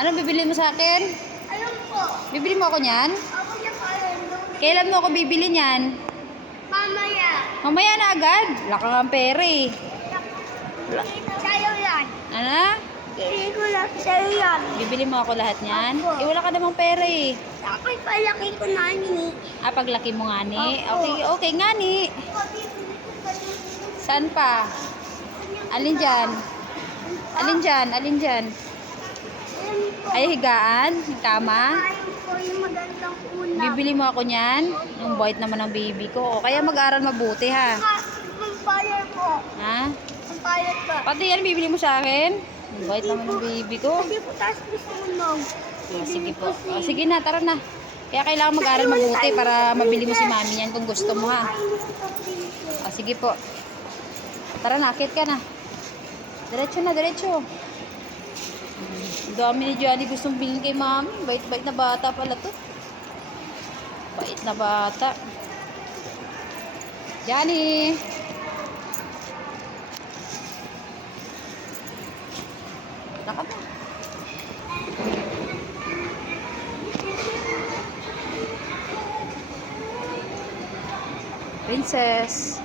Anong bibili mo sa akin? Alam po. Bibili mo ako niyan? Ako niya parang Kailan mo ako bibili niyan? mamaya. Mamaya na agad. Wala ka nga pera eh. Sa'yo yan. Ano? Hindi ko lang sa'yo yan. Bibili mo ako lahat niyan? Opo. Eh, wala ka namang pera eh. Ako'y palaki ko na ni. Ah, paglaki mo nga ni. Opo. Okay, okay nga ni. Saan pa? Alin dyan? Alin dyan? Alin dyan? Ay, higaan? Kama? Ayaw ko yung magandang ulam. Bibili mo ako niyan? Yung bait naman ng baby ko. O, kaya mag-aral mabuti ha. Mampayar po. Ha? Mampayar pa. Pati yan, bibili mo sa akin? Yung bait naman ng baby ko. Hindi po taas gusto ko nung. Ah, sige po. Ah, sige na, tara na. Kaya kailangan mag-aral mabuti para mabili mo si mami niyan kung gusto mo ha. Ah, sige po. Tara na, akit ka na. Diretso na, diretso. Ang dami ni Johnny gustong bilhin kay mami. Bait-bait na bata pala to. Bait na bata. Johnny! Naka mo. Princess.